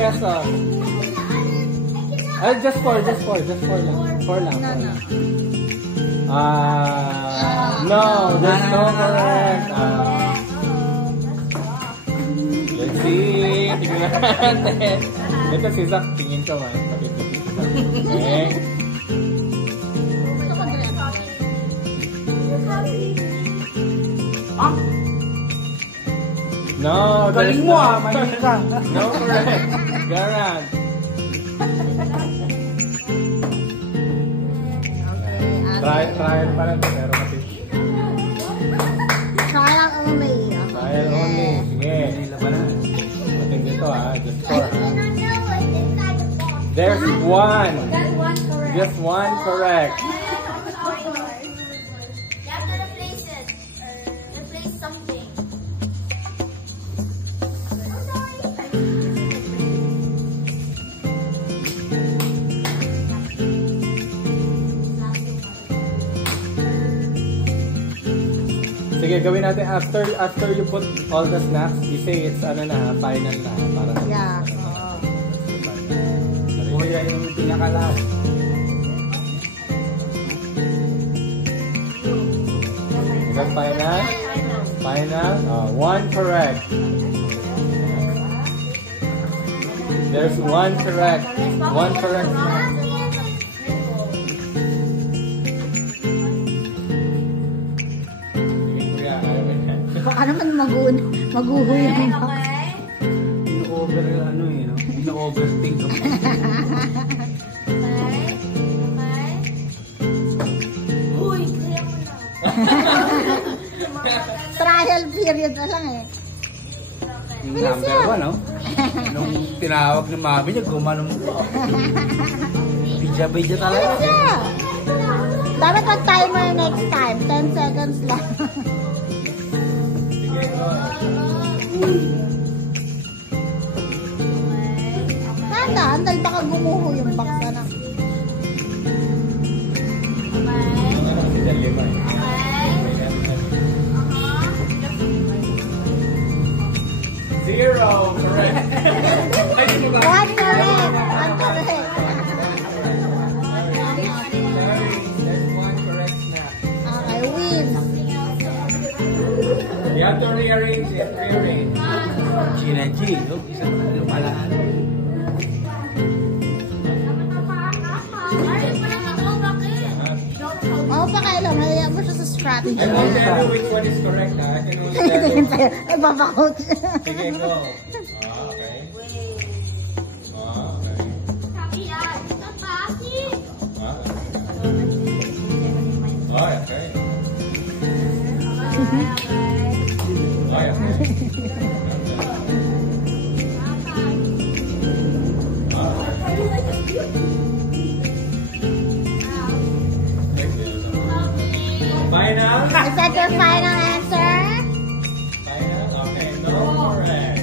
pesos. Just 4 lang. 4 lang. No, there's no correct. Let's see. Tingnan natin. Ito si Zach, tingin ko man. Okay. No, galing mo ah, mahilig ka. No correct. Garant. Trial pa lang, pero matip. Trial only. Trial only. Sige. Mating dito ah. Just 4 ah. There's 1. Just 1 correct. Sige, gawin natin after you put all the snacks, you say it's ano na, final na. Para yeah. Kuya yung pinakalas. Is that final? Final? 1 correct. There's 1 correct. 1 correct snack. Baka naman maguho yung box. Ino-over ano eh, no? Ino-overthink ako. Uy, kaya mo na. Trial period na lang eh. Yung number 1, no? Nung tinawag ng mami niya, gumanong po. Bija-bija talaga. Dapat mag-timer next time. 10 seconds lang. Andal baka gumuho yung box na. Zero correct. 1 correct. 1 correct. There's 1 correct snack. Okay, win. You have to rearrange it. Rearrange. Gina G, no? Isa yung palaan. Oh, pakailan. Hayaan mo siya sa strategy. I won't tell you which one is correct, ha? I can only tell you. Nagpapakoach. Sige, go. Okay. Okay. Okay. Final? Is that your final answer? Final? Okay, no correct.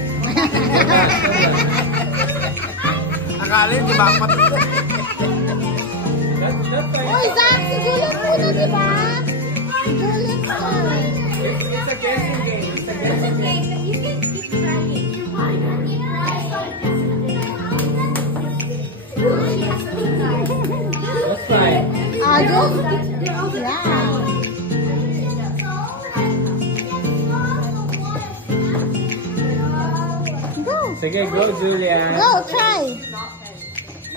Akala yung dimapat. That's fine. Uy, Zach, sigulan muna, di ba? Sigulan ka. It's a guessing game. It's a guessing game. You can keep trying. That's fine. Yeah. Sige, go, Julian. Go, try.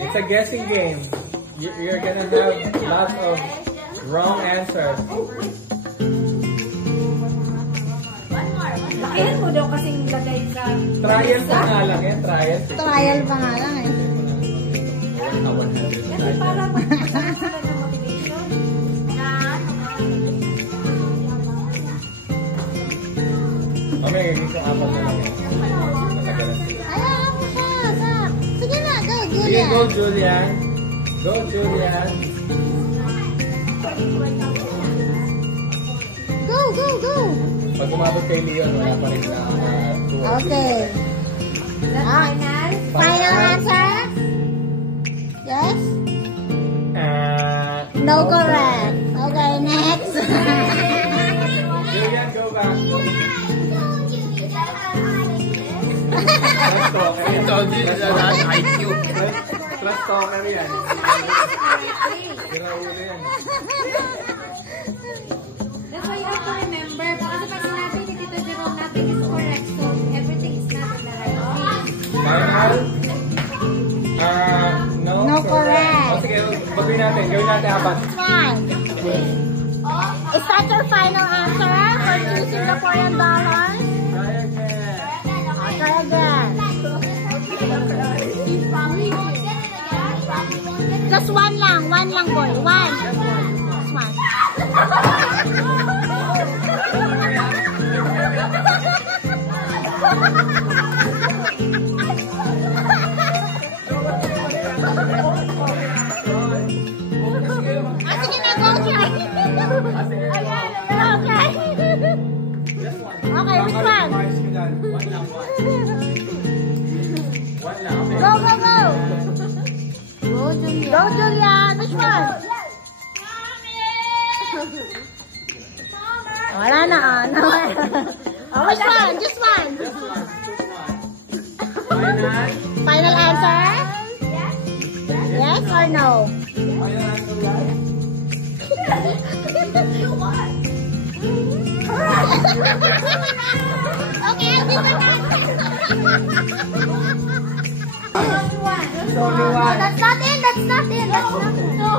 It's a guessing game. You're gonna have lots of wrong answers. Lakihan mo daw kasing lagay sa... Trial pa nga lang yan. Trial pa nga lang eh. Kasi para magkakaroon sila ng motivation. Okay, dito apat na lang yan. Ayaw mo siya, Zach. Sige na, go, Sige, Julian. go, Julian. Go, Julian. Go, go, go. Pag umabot kay Leon, wala pa rin na 2 or 3. Okay. Final answer? Yes? No correct. Okay, next. Julian, go back. Trust talker yan. Ito, di na IQ. Trust talker yan. Ginaulo yan. That's why you have to remember. Kasi pag sinabi ni Tito Jerome natin is correct, so everything is not in the right place. Final? No? No, correct. O sige, baguhin natin. Gawin natin apat. Which one? Is that your final answer for choosing the $400? Try again. Try again. Just one lang boy. One. Just one. Sige na, go try. Okay. Okay, which one? One lang. Go, go, go. Go, Julian. Which one? Wala na, oh, which one? Just one. Final answer? Yes or no? Okay, I'll give an answer. That's not in. No.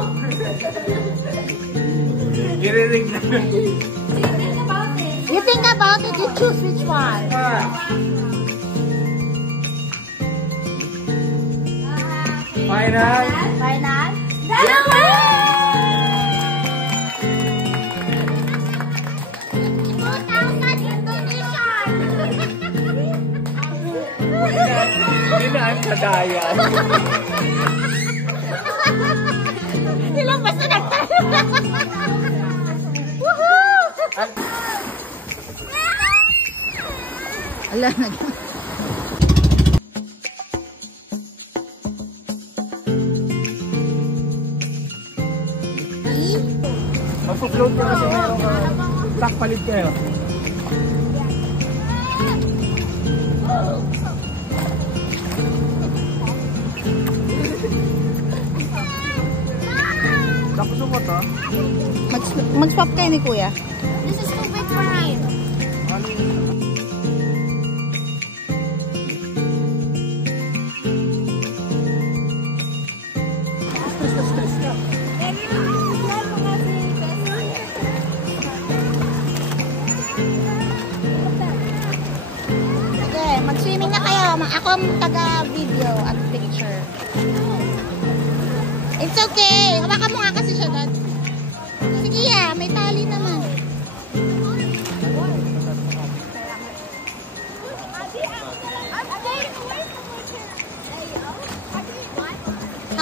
I-ring na. You think about it, you choose which one. Final. Final? Hindi na ang kadayan. Ilang basta nagtayo. Woohoo! Ala, Mag-upload ka kasi meron ka. Takpalit kayo. Tapos mo to? Mag-swap kayo ni Kuya. This is too big for mine. Stress ka. Sige, mag-swimming na kayo. Ako ang taga-video at picture. It's okay. Hawakan mo nga kasi siya doon. Sige may tali naman.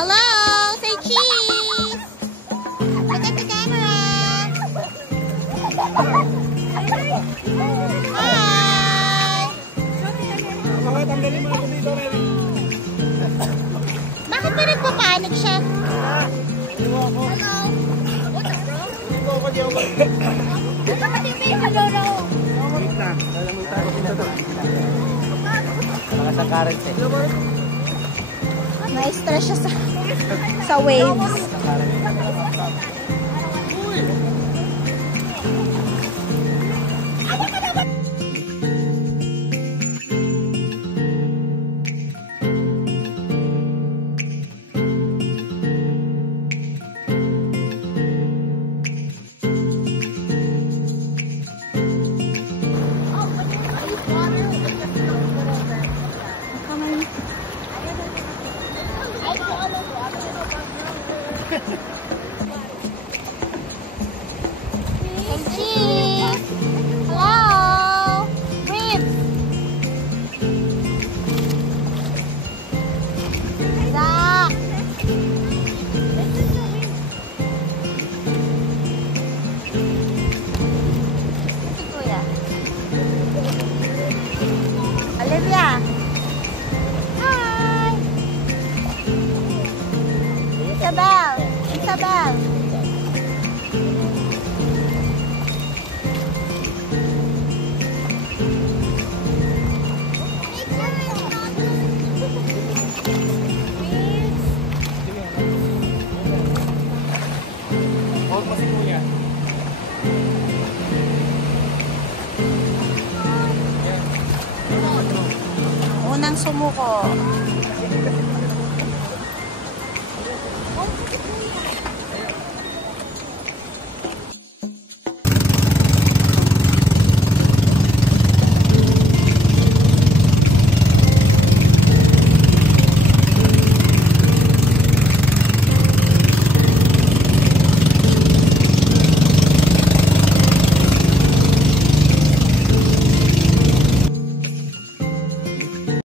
Hello! Say cheese! Look at the camera! Hi! Bakit ang galing mo ako dito, Mary? Bakit ba nagpapanik siya? Hello? Wait lang. Lalamoy tayo dito to. Mga sa current eh. Na-stress siya sa waves. Hello? Breathe. Zach. Si Kuya. Olivia. Hi. Isabel. sumuko.